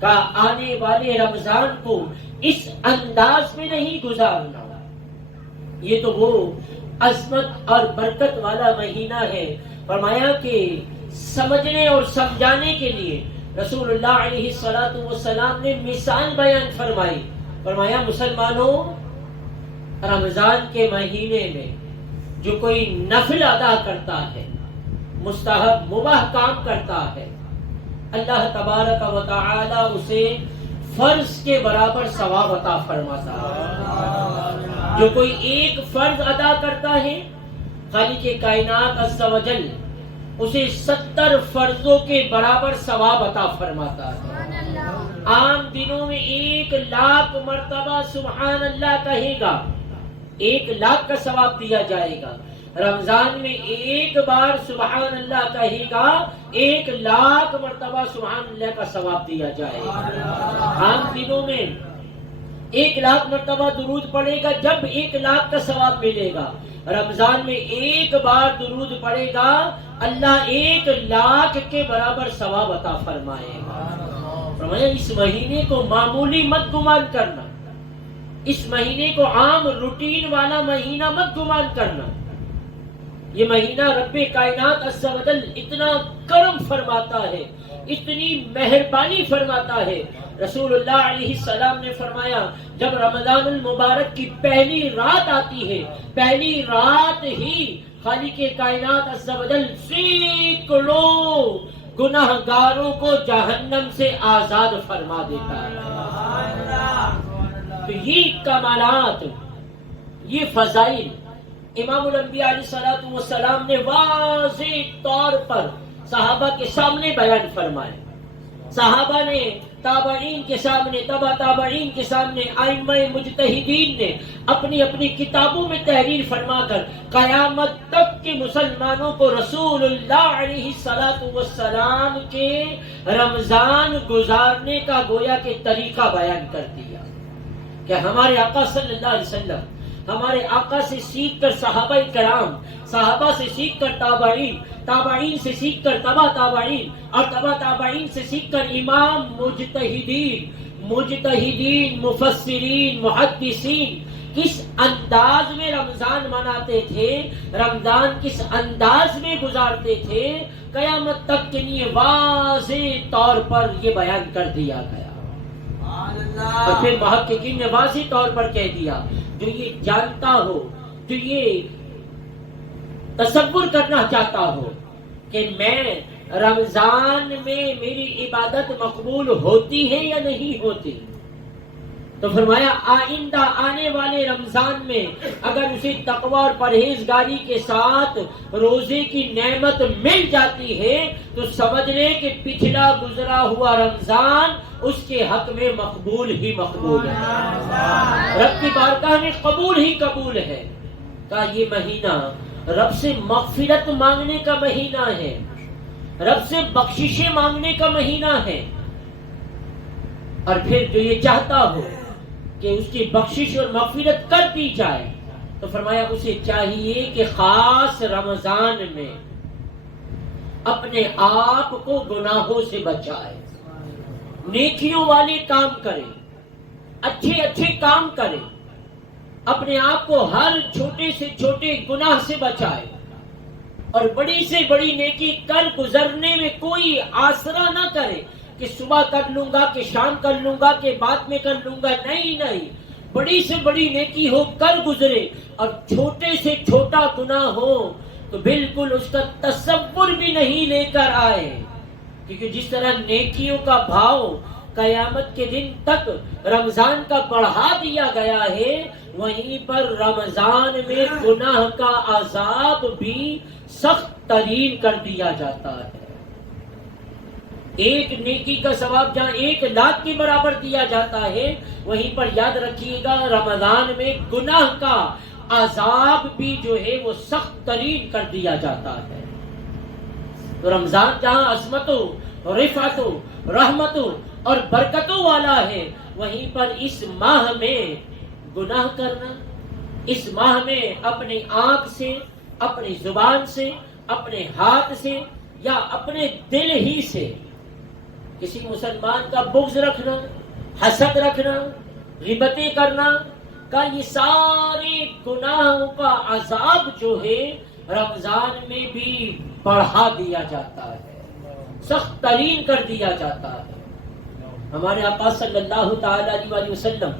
کہ آنے والے رمضان کو اس انداز میں نہیں گزارنا. یہ تو وہ عظمت اور برکت والا مہینہ ہے. فرمایا کہ سمجھنے اور سمجھانے کے لیے رسول اللہ علیہ السلام نے مثال بیان فرمائی. فرمایا مسلمانوں، رمضان کے مہینے میں جو کوئی نفل ادا کرتا ہے، مستحب مباح کام کرتا ہے، اللہ تبارک و تعالی اسے فرض کے برابر ثواب عطا فرماتا ہے. جو کوئی ایک فرض ادا کرتا ہے، خالق کائنات عز و جل اسے 70 فرضوں کے برابر ثواب عطا فرماتا ہے. عام دنوں میں 1,00,000 مرتبہ سبحان اللہ کہے گا، 1,00,000 کا ثواب دیا جائے گا. رمضان میں ایک بار سبحان اللہ کہے گا، 1,00,000 مرتبہ سبحان اللہ کا ثواب دیا جائے گا. عام دنوں میں 1,00,000 مرتبہ درود پڑے گا جب 1,00,000 کا ثواب ملے گا. رمضان میں ایک بار درود پڑے گا، اللہ 1,00,000 کے برابر ثواب عطا فرمائے گا. فرمایا اس مہینے کو معمولی مت گمان کرنا، اس مہینے کو عام روٹین والا مہینہ مت گمان کرنا. یہ مہینہ رب کائنات عز و جل اتنا کرم فرماتا ہے، اتنی مہربانی فرماتا ہے. رسول اللہ علیہ السلام نے فرمایا جب رمضان المبارک کی پہلی رات آتی ہے، پہلی رات ہی خالق کائنات عز و جل سینکڑوں گناہ گاروں کو جہنم سے آزاد فرما دیتا ہے. تو یہ کمالات، یہ فضائل امام الانبیاء علیہ السلام نے واضح طور پر صحابہ کے سامنے بیان فرمائے. صحابہ نے تابعین کے سامنے، تبع تابعین کے سامنے، ائمہ مجتہدین نے اپنی اپنی کتابوں میں تحریر فرما کر قیامت تک کے مسلمانوں کو رسول اللہ علیہ السلام کے رمضان گزارنے کا گویا کہ طریقہ بیان کر دیا کہ ہمارے آقا صلی اللہ علیہ وسلم، ہمارے آقا سے سیکھ کر صحابہ کرام، صحابہ سے سیکھ کر تابعین، تابعین سے سیکھ کر تبع تابعین، اور تبع تابعین سے سیکھ کر امام مجتہدین مفسرین محدثین کس انداز میں رمضان مناتے تھے، رمضان کس انداز میں گزارتے تھے، قیامت تک کے لیے واضح طور پر یہ بیان کر دیا گیا. اور پھر محققین نے واضح طور پر کہہ دیا، جو یہ جانتا ہو، جو یہ تصور کرنا چاہتا ہو کہ میں رمضان میں میری عبادت مقبول ہوتی ہے یا نہیں ہوتی، تو فرمایا آئندہ آنے والے رمضان میں اگر اسے تقوی اور پرہیزگاری کے ساتھ روزے کی نعمت مل جاتی ہے تو سمجھ لے کہ پچھلا گزرا ہوا رمضان اس کے حق میں مقبول ہی مقبول ہے، رب کی بارگاہ میں قبول ہی قبول ہے. کہ یہ مہینہ رب سے مغفرت مانگنے کا مہینہ ہے، رب سے بخششیں مانگنے کا مہینہ ہے. اور پھر جو یہ چاہتا ہو کہ اس کی بخشش اور مغفرت کر دی جائے تو فرمایا اسے چاہیے کہ خاص رمضان میں اپنے آپ کو گناہوں سے بچائے، نیکیوں والے کام کرے، اچھے اچھے کام کرے، اپنے آپ کو ہر چھوٹے سے چھوٹے گناہ سے بچائے، اور بڑی سے بڑی نیکی کر گزرنے میں کوئی آسرا نہ کرے کہ صبح کر لوں گا، کہ شام کر لوں گا، کہ بعد میں کر لوں گا. نہیں، بڑی سے بڑی نیکی ہو کر گزرے، اور چھوٹے سے چھوٹا گناہ ہو تو بالکل اس کا تصور بھی نہیں لے کر آئے. کیونکہ جس طرح نیکیوں کا بھاؤ قیامت کے دن تک رمضان کا بڑھا دیا گیا ہے، وہیں پر رمضان میں گناہ کا عذاب بھی سخت ترین کر دیا جاتا ہے. ایک نیکی کا ثواب جہاں 1,00,000 کے برابر دیا جاتا ہے، وہیں پر یاد رکھیے گا رمضان میں گناہ کا عذاب بھی جو ہے وہ سخت ترین کر دیا جاتا ہے. تو رمضان جہاں عظمتوں، رفعتوں، رحمتوں اور برکتوں والا ہے، وہیں پر اس ماہ میں گناہ کرنا، اس ماہ میں اپنی آنکھ سے، اپنی زبان سے، اپنے ہاتھ سے یا اپنے دل ہی سے کسی مسلمان کا بغض رکھنا، حسد رکھنا، غیبتیں کرنا کا یہ سارے گناہوں کا عذاب جو ہے رمضان میں بھی بڑھا دیا جاتا ہے، سخت ترین کر دیا جاتا ہے۔ ہمارے آقا صلی اللہ تعالی علیہ وآلہ وسلم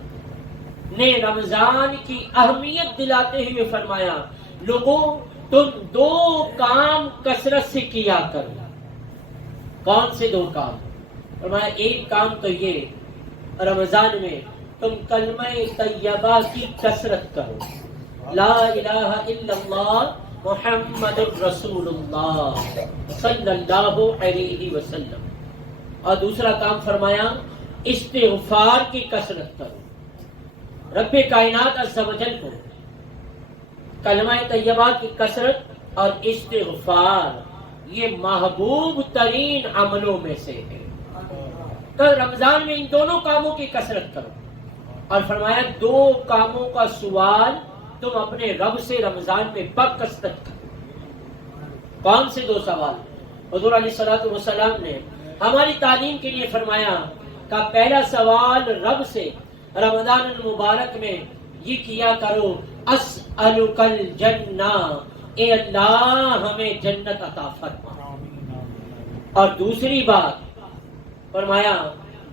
نے رمضان کی اہمیت دلاتے ہوئے فرمایا، لوگوں تم دو کام کثرت سے کیا کرو۔ کون سے دو کام؟ فرمایا ایک کام تو یہ رمضان میں تم کلمہ طیبہ کی کثرت کرو، لا الہ الا اللہ محمد الرسول اللہ صلی اللہ علیہ وسلم۔ اور دوسرا کام فرمایا استغفار کی کثرت کرو، رب کائنات عز و جل کو کلمہ طیبہ کی کثرت اور استغفار یہ محبوب ترین عملوں میں سے ہے۔ تو رمضان میں ان دونوں کاموں کی کثرت کرو، اور فرمایا دو کاموں کا سوال تم اپنے رب سے رمضان میں بکثرت کرو۔ کون سے دو سوال؟ حضور علیہ الصلوۃ والسلام نے ہماری تعلیم کے لیے فرمایا کہ پہلا سوال رب سے رمضان المبارک میں یہ کیا کرو، اسألک الجنہ، اے اللہ ہمیں جنت عطا فرما۔ اور دوسری بات فرمایا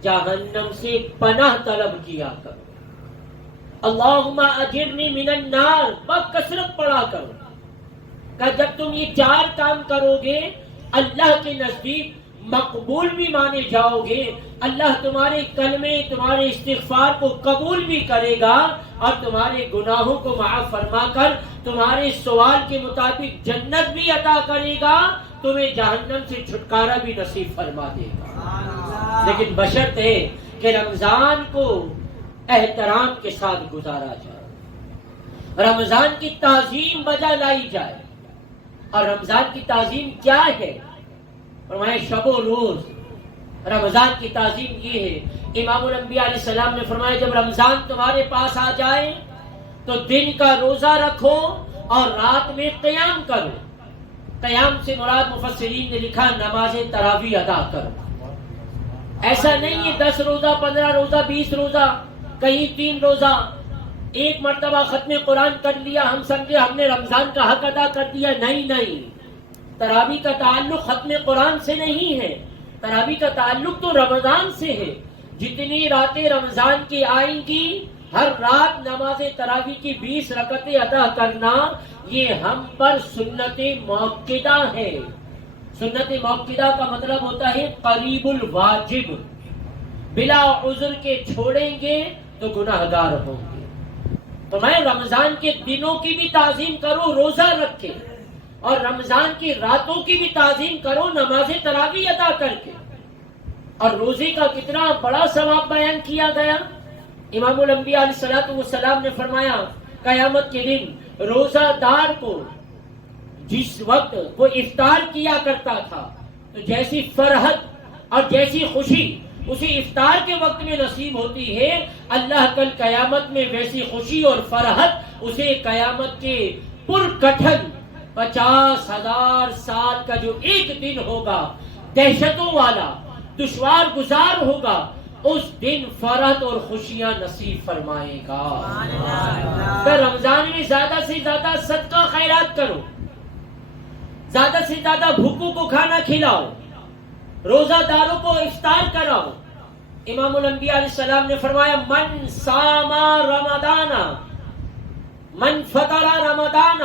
جہنم سے پناہ طلب کیا کرو، اللہم اجرنی من النار، بکثرت پڑھا کرو کہ جب تم یہ چار کام کرو گے اللہ کے نزدیک مقبول بھی مانے جاؤ گے، اللہ تمہارے کلمے تمہارے استغفار کو قبول بھی کرے گا اور تمہارے گناہوں کو معاف فرما کر تمہارے سوال کے مطابق جنت بھی عطا کرے گا، تمہیں جہنم سے چھٹکارا بھی نصیب فرما دے گا۔ لیکن بشرط ہے کہ رمضان کو احترام کے ساتھ گزارا جائے، رمضان کی تعظیم بجا لائی جائے۔ اور رمضان کی تعظیم کیا ہے؟ فرمایا شب و روز۔ رمضان کی تعظیم یہ ہے، امام الانبیاء علیہ السلام نے فرمایا جب رمضان تمہارے پاس آ جائے تو دن کا روزہ رکھو اور رات میں قیام کرو۔ قیام سے مراد مفسرین نے لکھا نماز تراویح ادا کرو۔ ایسا نہیں ہے 10 روزہ 15 روزہ 20 روزہ، کہیں 3 روزہ، ایک مرتبہ ختم قرآن کر لیا ہم سمجھے ہم نے رمضان کا حق ادا کر دیا۔ نہیں، تراویح کا تعلق ختم قرآن سے نہیں ہے، تراویح کا تعلق تو رمضان سے ہے۔ جتنی راتیں رمضان کی آئیں گی ہر رات نماز تراویح کی 20 رکعتیں ادا کرنا یہ ہم پر سنت موقدہ ہے۔ سنت موقدہ کا مطلب ہوتا ہے قریب الواجب، بلا عذر کے چھوڑیں گے تو گناہگار ہوں گے۔ تو میں رمضان کے دنوں کی بھی تعظیم کرو روزہ رکھ کے، اور رمضان کی راتوں کی بھی تعظیم کرو نماز تراویح ادا کر کے۔ اور روزے کا کتنا بڑا ثواب بیان کیا گیا۔ امام الانبیاء علیہ السلام نے فرمایا قیامت کے دن روزہ دار کو جس وقت وہ افطار کیا کرتا تھا تو جیسی فرحت اور جیسی خوشی اسے افطار کے وقت میں نصیب ہوتی ہے، اللہ کل قیامت میں ویسی خوشی اور فرحت اسے قیامت کے پرکٹھن 50,000 سال کا جو ایک دن ہوگا دہشتوں والا دشوار گزار ہوگا، اس دن فرحت اور خوشیاں نصیب فرمائے گا۔ تو رمضان میں زیادہ سے زیادہ صدقہ خیرات کرو، زیادہ سے زیادہ بھوکوں کو کھانا کھلاؤ، روزہ داروں کو افطار کراؤ۔ امام الانبیاء علیہ السلام نے فرمایا من صام رمضان من فطر رمضان،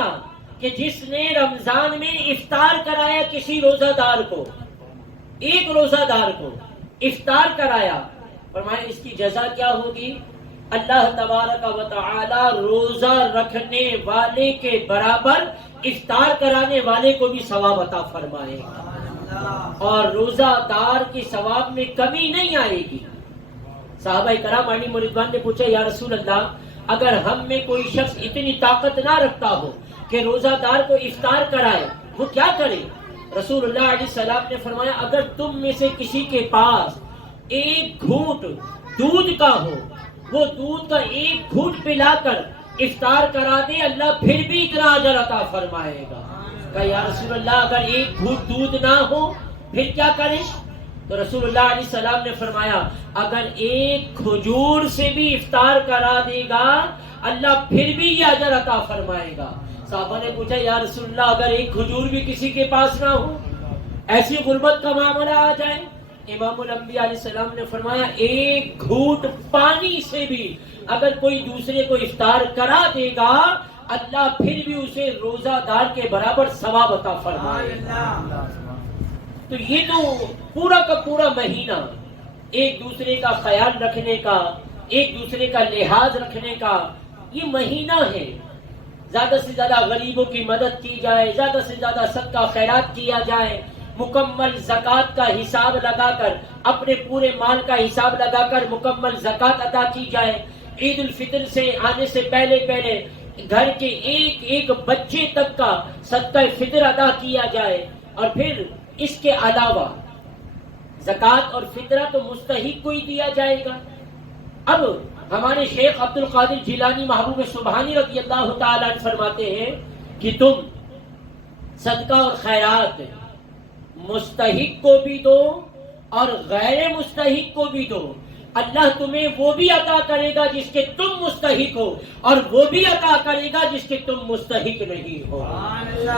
کہ جس نے رمضان میں افطار کرایا کسی روزہ دار کو، ایک روزہ دار کو افطار کرایا، فرمایا اس کی جزا کیا ہوگی؟ اللہ تبارک و تعالی روزہ رکھنے والے کے برابر افطار کرانے والے کو بھی ثواب عطا فرمائے گا، اور روزہ دار کے ثواب میں کمی نہیں آئے گی۔ صحابہ کرام علیہم رضوان نے پوچھا یا رسول اللہ اگر ہم میں کوئی شخص اتنی طاقت نہ رکھتا ہو کہ روزہ دار کو افطار کرائے وہ کیا کرے؟ رسول اللہ علیہ السلام نے فرمایا اگر تم میں سے کسی کے پاس ایک گھونٹ دودھ کا ہو، وہ دودھ کا ایک گھونٹ پلا کر افطار کرا دے اللہ پھر بھی اتنا اجر عطا فرمائے گا۔ کہا یا رسول اللہ اگر ایک گھونٹ دودھ نہ ہو پھر کیا کریں؟ تو رسول اللہ علیہ السلام نے فرمایا اگر ایک کھجور سے بھی افطار کرا دے گا اللہ پھر بھی یہ اجر عطا فرمائے گا. صحابہ نے پوچھا یا رسول اللہ اگر ایک کھجور بھی کسی کے پاس نہ ہو, ایسی غربت کا معاملہ آ جائے؟ امام الانبیاء علیہ السلام نے فرمایا ایک گھونٹ پانی سے بھی اگر کوئی دوسرے کو افطار کرا دے گا اللہ پھر بھی اسے روزہ دار کے برابر ثواب عطا فرمائے گا. تو یہ تو پورا کا پورا مہینہ ایک دوسرے کا خیال رکھنے کا, ایک دوسرے کا لحاظ رکھنے کا یہ مہینہ ہے. زیادہ سے زیادہ غریبوں کی مدد کی جائے, زیادہ سے زیادہ صدقہ خیرات کیا جائے, مکمل زکوٰۃ کا حساب لگا کر, اپنے پورے مال کا حساب لگا کر مکمل زکوٰۃ ادا کی جائے. عید الفطر سے آنے سے پہلے پہلے گھر کے ایک ایک بچے تک کا صدقہ فطر ادا کیا جائے. اور پھر اس کے علاوہ زکوٰۃ اور فطرہ تو مستحق کو ہی دیا جائے گا. اب ہمارے شیخ عبد القادر جیلانی محبوب سبحانی رضی اللہ تعالیٰ عنہ فرماتے ہیں کہ تم صدقہ اور خیرات مستحق کو بھی دو اور غیر مستحق کو بھی دو. اللہ تمہیں وہ بھی عطا کرے گا جس کے تم مستحق ہو اور وہ بھی عطا کرے گا جس کے تم مستحق نہیں ہو.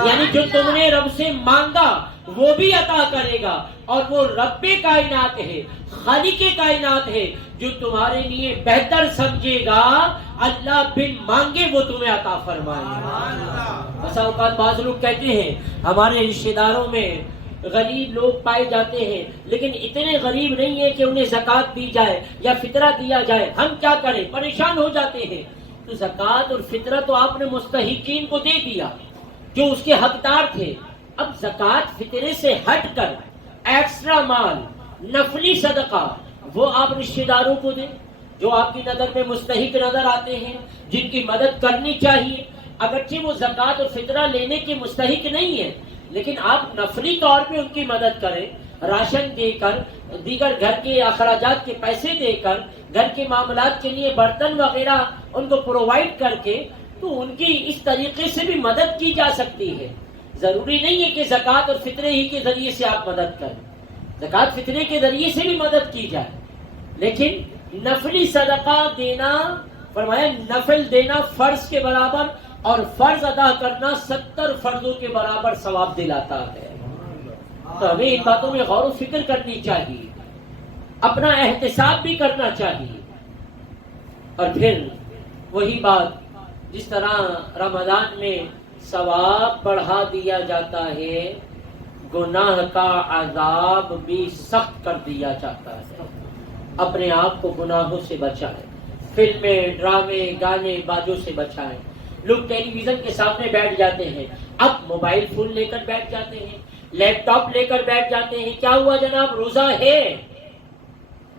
یعنی جو تم نے رب سے مانگا وہ بھی عطا کرے گا, اور وہ رب کائنات ہے, خالق کائنات ہے, جو تمہارے لیے بہتر سمجھے گا اللہ بن مانگے وہ تمہیں عطا فرمائے گا. بسا اوقات بعض لوگ کہتے ہیں ہمارے رشتہ داروں میں غریب لوگ پائے جاتے ہیں لیکن اتنے غریب نہیں ہیں کہ انہیں زکوٰۃ دی جائے یا فطرہ دیا جائے, ہم کیا کریں, پریشان ہو جاتے ہیں. تو زکوٰۃ اور فطرہ تو آپ نے مستحقین کو دے دیا جو اس کے حقدار تھے. اب زکوٰۃ فطرے سے ہٹ کر ایکسٹرا مال نفلی صدقہ وہ آپ رشتہ داروں کو دیں جو آپ کی نظر میں مستحق نظر آتے ہیں, جن کی مدد کرنی چاہیے. اگرچہ وہ زکوٰۃ اور فطرہ لینے کے مستحق نہیں ہے لیکن آپ نفلی طور پہ ان کی مدد کریں, راشن دے کر, دیگر گھر کے اخراجات کے پیسے دے کر, گھر کے معاملات کے لیے برتن وغیرہ ان کو پرووائڈ کر کے, تو ان کی اس طریقے سے بھی مدد کی جا سکتی ہے. ضروری نہیں ہے کہ زکوٰۃ اور فطرے ہی کے ذریعے سے آپ مدد کریں, زکوٰۃ فطرے کے ذریعے سے بھی مدد کی جائے, لیکن نفلی صدقہ دینا فرمایا نفل دینا فرض کے برابر اور فرض ادا کرنا 70 فرضوں کے برابر ثواب دلاتا ہے. تو ہمیں ان باتوں میں غور و فکر کرنی چاہیے, اپنا احتساب بھی کرنا چاہیے. اور پھر وہی بات جس طرح رمضان میں ثواب بڑھا دیا جاتا ہے گناہ کا عذاب بھی سخت کر دیا جاتا ہے. اپنے آپ کو گناہوں سے بچائیں, فلمیں, ڈرامے, گانے, بازوں سے بچائیں. لوگ ٹیلی ویژن کے سامنے بیٹھ جاتے ہیں, اب موبائل فون لے کر بیٹھ جاتے ہیں, لیپ ٹاپ لے کر بیٹھ جاتے ہیں. کیا ہوا جناب, روزہ ہے,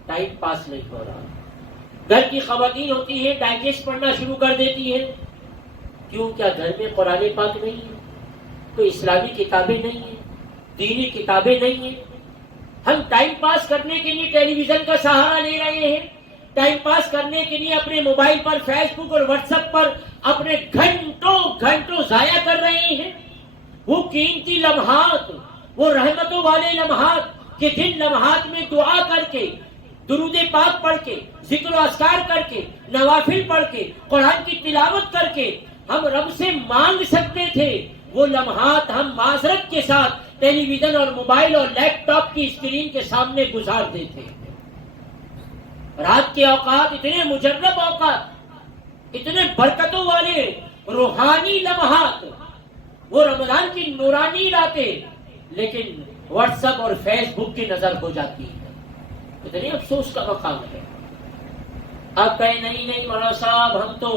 ٹائم پاس نہیں ہو رہا. گھر کی خواتین ہوتی ہے ڈائجسٹ پڑھنا شروع کر دیتی ہے. کیوں, کیا گھر میں قرآن پاک نہیں ہے, کوئی اسلامی کتابیں نہیں ہیں, دینی کتابیں نہیں ہیں. ہم ٹائم پاس کرنے کے لیے ٹیلی ویژن کا سہارا لے رہے ہیں, ٹائم پاس کرنے کے لیے اپنے موبائل پر, فیس بک اور واٹس ایپ پر اپنے گھنٹوں گھنٹوں ضائع کر رہے ہیں. وہ قیمتی لمحات, وہ رحمتوں والے لمحات کہ جن لمحات میں دعا کر کے, درود پاک پڑھ کے, ذکر و اذکار کر کے, نوافل پڑھ کے, قرآن کی تلاوت کر کے ہم رب سے مانگ سکتے تھے, وہ لمحات ہم معذرت کے ساتھ ٹیلی ویژن اور موبائل اور لیپ ٹاپ کی اسکرین کے سامنے گزارتے تھے. رات کے اوقات اتنے مجرب اوقات, اتنے برکتوں والے روحانی لمحات, وہ رمضان کی نورانی راتیں, لیکن واٹس ایپ اور فیس بک کی نظر ہو جاتی ہے. اتنی افسوس کا مقام ہے. آپ کہیں نہیں مولانا صاحب ہم تو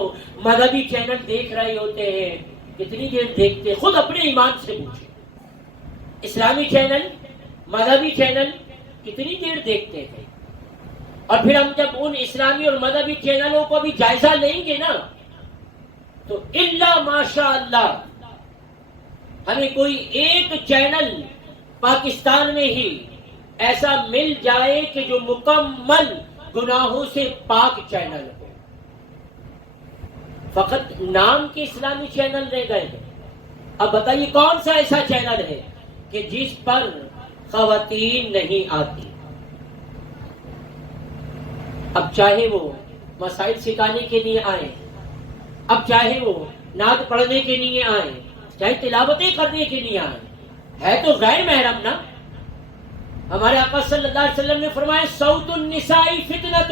مذہبی چینل دیکھ رہے ہوتے ہیں. کتنی دیر دیکھتے, خود اپنے ایمان سے پوچھیں. اسلامی چینل, مذہبی چینل کتنی دیر دیکھتے ہیں؟ اور پھر ہم جب ان اسلامی اور مذہبی چینلوں کو بھی جائزہ لیں گے نا تو الا ماشاء اللہ ہمیں کوئی ایک چینل پاکستان میں ہی ایسا مل جائے کہ جو مکمل گناہوں سے پاک چینل ہو. فقط نام کے اسلامی چینل رہ گئے ہیں. اب بتائیے کون سا ایسا چینل ہے کہ جس پر خواتین نہیں آتی, اب چاہے وہ مسائل سکھانے کے لیے آئیں، اب چاہے وہ نعت پڑھنے کے لیے آئیں، چاہے تلاوتیں کرنے کے لیے آئیں، ہے تو غیر محرم نا۔ ہمارے آقا صلی اللہ علیہ وسلم نے فرمایا صوت النساء فتنۃ،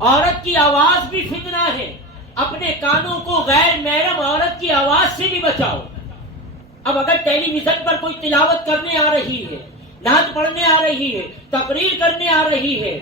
عورت کی آواز بھی فتنہ ہے، اپنے کانوں کو غیر محرم عورت کی آواز سے بھی بچاؤ۔ اب اگر ٹیلی ویژن پر کوئی تلاوت کرنے آ رہی ہے، نعت پڑھنے آ رہی ہے، تقریر کرنے آ رہی ہے،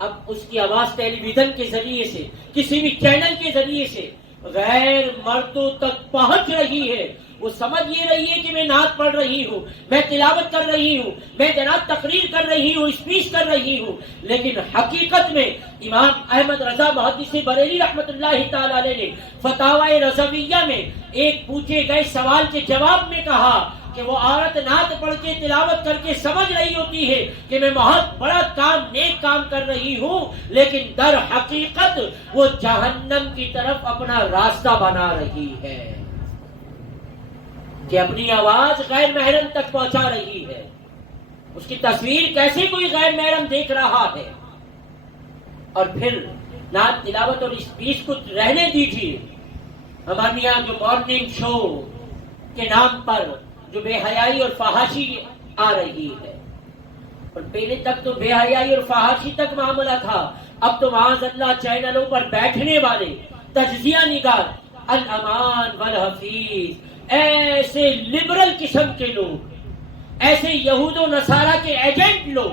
اب اس کی آواز ٹیلی ویژن کے ذریعے سے، کسی بھی چینل کے ذریعے سے غیر مردوں تک پہنچ رہی ہے، وہ سمجھ یہ رہی ہے کہ میں نعت پڑھ رہی ہوں، میں تلاوت کر رہی ہوں، میں جناب تقریر کر رہی ہوں، اسپیچ کر رہی ہوں، لیکن حقیقت میں امام احمد رضا محدث بریلوی رحمۃ اللہ تعالی علیہ نے فتاوی رضویہ میں ایک پوچھے گئے سوال کے جواب میں کہا کہ وہ عورت نعت پڑھ کے تلاوت کر کے سمجھ رہی ہوتی ہے کہ میں بہت بڑا کام، نیک کام کر رہی ہوں، لیکن در حقیقت وہ جہنم کی طرف اپنا راستہ بنا رہی ہے، کہ اپنی آواز غیر محرم تک پہنچا رہی ہے۔ اس کی تصویر کیسے کوئی غیر محرم دیکھ رہا ہے؟ اور پھر نعت تلاوت اور اسپیچ کو رہنے دیجیے، ہمارے یہاں جو مارننگ شو کے نام پر جو بے حیائی اور فحاشی آ رہی ہے، اور پہلے تک تو بے حیائی اور فحاشی تک معاملہ تھا، اب تو معاذ اللہ چینلوں پر بیٹھنے والے تجزیہ نگار الامان والحفیظ، ایسے لبرل قسم کے لوگ، ایسے یہود و نصارہ کے ایجنٹ لوگ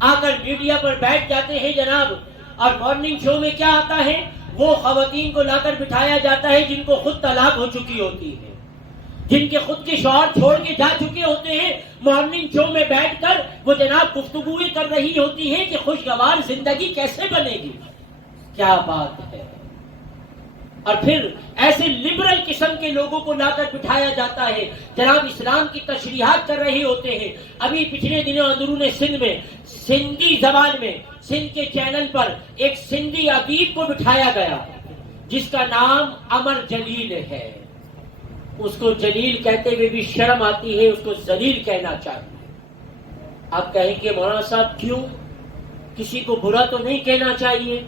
آ کر میڈیا پر بیٹھ جاتے ہیں جناب، اور مارننگ شو میں کیا آتا ہے؟ وہ خواتین کو لا کر بٹھایا جاتا ہے جن کو خود طلاق ہو چکی ہوتی ہے، جن کے خود کے شوہر چھوڑ کے جا چکے ہوتے ہیں، مارننگ شو میں بیٹھ کر وہ جناب گفتگویں کر رہی ہوتی ہے کہ خوشگوار زندگی کیسے بنے گی۔ کیا بات ہے! اور پھر ایسے لبرل قسم کے لوگوں کو لا کر بٹھایا جاتا ہے، جناب اسلام کی تشریحات کر رہے ہوتے ہیں۔ ابھی پچھلے دنوں اندرون سندھ میں سندھی زبان میں سندھ کے چینل پر ایک سندھی ادیب کو بٹھایا گیا جس کا نام امر جلیل ہے۔ اس کو جلیل کہتے ہوئے بھی شرم آتی ہے، اس کو ذلیل کہنا چاہیے۔ آپ کہیں کہ مولانا صاحب کیوں؟ کسی کو برا تو نہیں کہنا چاہیے؟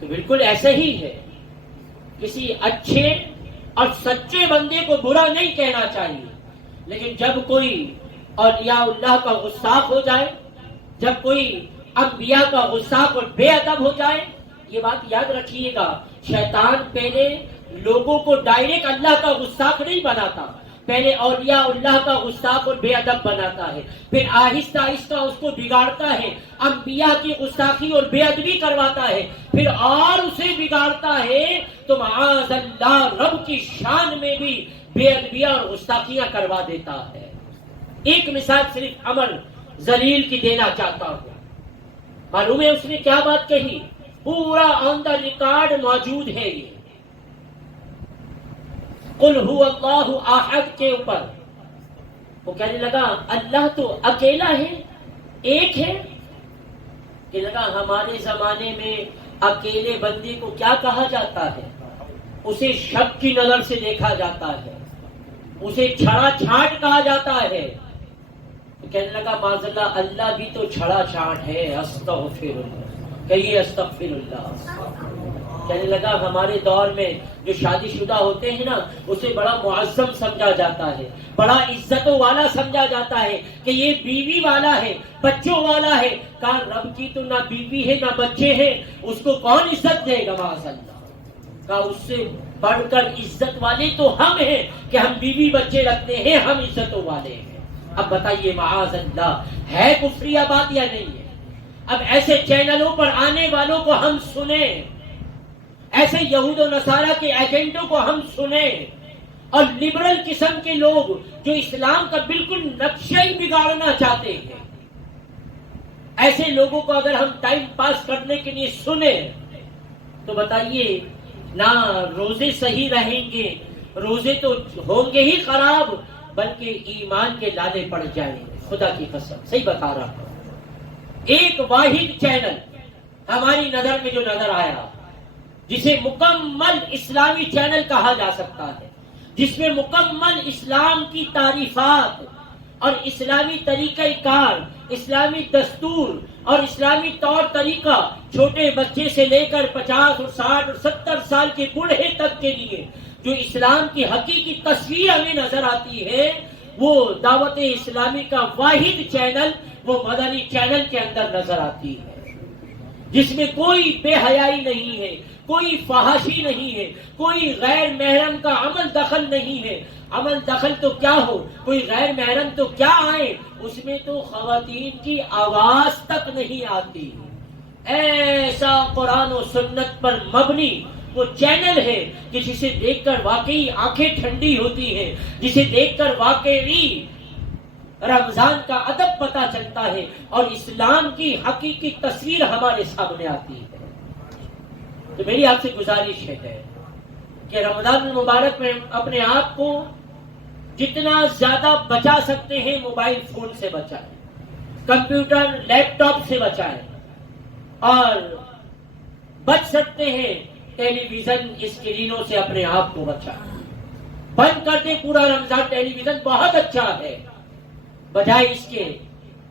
تو بالکل ایسے ہی ہے، کسی اچھے اور سچے بندے کو برا نہیں کہنا چاہیے، لیکن جب کوئی اولیاء اللہ کا غستاخ ہو جائے، جب کوئی انبیاء کا غستاخ اور بے ادب ہو جائے، یہ بات یاد رکھیے گا، شیطان پہلے لوگوں کو ڈائریکٹ اللہ کا غستاخ نہیں بناتا، پہلے اولیاء اللہ کا غستاخ اور بے ادب بناتا ہے، پھر آہستہ آہستہ اس کو بگاڑتا ہے، انبیاء کی گستاخی اور بے ادبی کرواتا ہے، پھر اور اسے بگاڑتا ہے تو معاذ اللہ رب کی شان میں بھی بے ادبیاں اور گستاخیاں کروا دیتا ہے۔ ایک مثال صرف امر ذلیل کی دینا چاہتا ہوں، معلوم ہے اس نے کیا بات کہی؟ پورا آن دا ریکارڈ موجود ہے یہ، قل هو اللہ احد کے اوپر وہ کہنے لگا اللہ تو اکیلا ہے، ایک ہے۔ کہ لگا ہمارے زمانے میں اکیلے بندے کو کیا کہا جاتا ہے؟ اسے شک کی نظر سے دیکھا جاتا ہے، اسے چھڑا چھاٹ کہا جاتا ہے۔ تو کہنے لگا معاذ اللہ اللہ بھی تو چھڑا چھاٹ ہے، استغفر اللہ، کہیے استغفر اللہ۔ کہنے لگا ہمارے دور میں جو شادی شدہ ہوتے ہیں نا، اسے بڑا معظم سمجھا جاتا ہے، بڑا عزتوں والا سمجھا جاتا ہے کہ یہ بیوی والا ہے، بچوں والا ہے۔ کہا رب کی تو نہ بیوی ہے نہ بچے ہیں، اس کو کون عزت دے گا؟ معاذ اللہ۔ کہا اس سے بڑھ کر عزت والے تو ہم ہیں کہ ہم بیوی بچے رکھتے ہیں، ہم عزتوں والے ہیں۔ اب بتائیے معاذ اللہ ہے کفریہ بات یا نہیں ہے؟ اب ایسے چینلوں پر آنے والوں کو ہم سنیں، ایسے یہود و نصارہ کے ایجنٹوں کو ہم سنیں، اور لبرل قسم کے لوگ جو اسلام کا بالکل نقشہ ہی بگاڑنا چاہتے ہیں، ایسے لوگوں کو اگر ہم ٹائم پاس کرنے کے لیے سنیں تو بتائیے نہ روزے صحیح رہیں گے، روزے تو ہوں گے ہی خراب، بلکہ ایمان کے لالے پڑ جائیں گے۔ خدا کی قسم صحیح بتا رہا ہوں۔ ایک واحد چینل ہماری نظر میں جو نظر آیا، جسے مکمل اسلامی چینل کہا جا سکتا ہے، جس میں مکمل اسلام کی تعریفات اور اسلامی طریقہ کار، اسلامی دستور، اور اسلامی طور طریقہ چھوٹے بچے سے لے کر 50 اور 60 اور 70 سال کے بوڑھے تک کے لیے جو اسلام کی حقیقی تصویر ہمیں نظر آتی ہے، وہ دعوت اسلامی کا واحد چینل وہ مدنی چینل کے اندر نظر آتی ہے، جس میں کوئی بے حیائی نہیں ہے، کوئی فحاشی نہیں ہے، کوئی غیر محرم کا عمل دخل نہیں ہے۔ عمل دخل تو کیا ہو، کوئی غیر محرم تو کیا آئے، اس میں تو خواتین کی آواز تک نہیں آتی۔ ایسا قرآن و سنت پر مبنی وہ چینل ہے کہ جسے دیکھ کر واقعی آنکھیں ٹھنڈی ہوتی ہیں، جسے دیکھ کر واقعی رمضان کا ادب پتہ چلتا ہے اور اسلام کی حقیقی تصویر ہمارے سامنے آتی ہے۔ تو میری آپ سے گزارش ہے کہ رمضان المبارک میں اپنے آپ کو جتنا زیادہ بچا سکتے ہیں موبائل فون سے بچائیں، کمپیوٹر لیپ ٹاپ سے بچائیں، اور بچ سکتے ہیں ٹیلی ویژن اسکرینوں سے اپنے آپ کو بچائیں۔ بند کر دیں پورا رمضان، ٹیلی ویژن بہت اچھا ہے، بجائے اس کے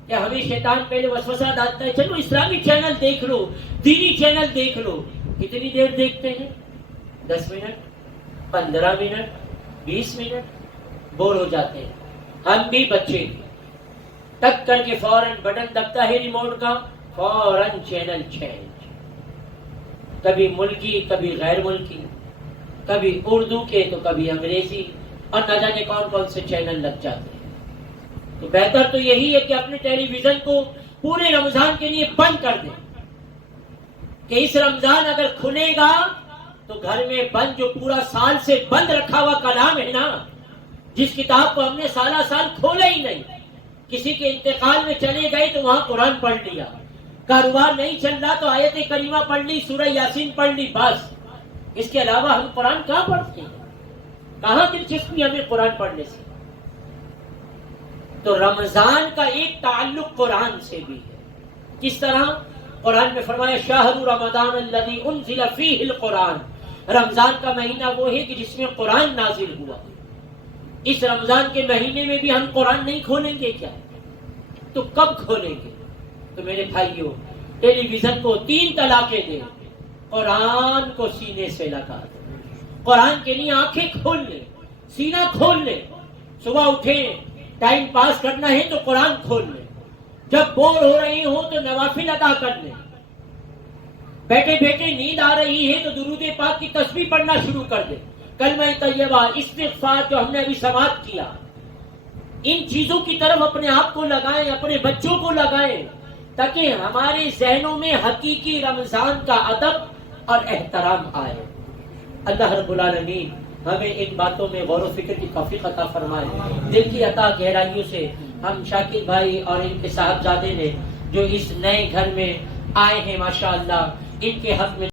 کہ ہمیں شیطان پہلے وسوسہ ڈالتا ہے چلو اسلامی چینل دیکھ لو، دینی چینل دیکھ لو۔ کتنی دیر دیکھتے ہیں؟ 10 منٹ، 15 منٹ، 20 منٹ، بور ہو جاتے ہیں۔ ہم بھی بچے ٹک کر کے فوراً بٹن دبتا ہے ریموٹ کا، فوراً چینل چینج، کبھی ملکی کبھی غیر ملکی، کبھی اردو کے تو کبھی انگریزی، اور نہ جانے کون کون سے چینل لگ جاتے ہیں۔ تو بہتر تو یہی ہے کہ اپنے ٹیلی ویژن کو پورے رمضان کے لیے بند کر دیں، کہ اس رمضان اگر کھلے گا تو گھر میں بند جو پورا سال سے بند رکھا ہوا کلام ہے نا، جس کتاب کو ہم نے سالہ سال کھولا ہی نہیں، کسی کے انتقال میں چلے گئے تو وہاں قرآن پڑھ لیا، کاروبار نہیں چل رہا تو آیت کریمہ پڑھ لی، سورہ یاسین پڑھ لی، بس۔ اس کے علاوہ ہم قرآن کہاں پڑھتے ہیں؟ کہاں دلچسپی ہمیں قرآن پڑھنے سے؟ تو رمضان کا ایک تعلق قرآن سے بھی ہے۔ کس طرح؟ قرآن میں فرمایا شہر رمضان الذی انزل فیہ القرآن، رمضان کا مہینہ وہ ہے کہ جس میں قرآن نازل ہوا۔ اس رمضان کے مہینے میں بھی ہم قرآن نہیں کھولیں گے کیا؟ تو کب کھولیں گے؟ تو میرے بھائیوں، ٹیلی ویژن کو 3 طلاقیں دیں، قرآن کو سینے سے لگا دیں، قرآن کے لیے آنکھیں کھول لیں، سینہ کھول لیں۔ صبح اٹھیں، ٹائم پاس کرنا ہے تو قرآن کھول لیں، جب بور ہو رہی ہوں تو نوافل ادا کر لیں، بیٹھے بیٹھے نیند آ رہی ہے تو درود پاک کی تسبیح پڑھنا شروع کر دیں، کلمہ طیبہ، استغفار جو ہم نے ابھی سماعت کیا، ان چیزوں کی طرف اپنے آپ کو لگائیں، اپنے بچوں کو لگائیں، تاکہ ہمارے ذہنوں میں حقیقی رمضان کا ادب اور احترام آئے۔ اللہ رب العالمین ہمیں ان باتوں میں غور و فکر کی توفیق عطا فرمائے۔ دل کی عطا گہرائیوں سے ہم شاکر بھائی اور ان کے صاحبزادے نے جو اس نئے گھر میں آئے ہیں، ماشاءاللہ ان کے حق میں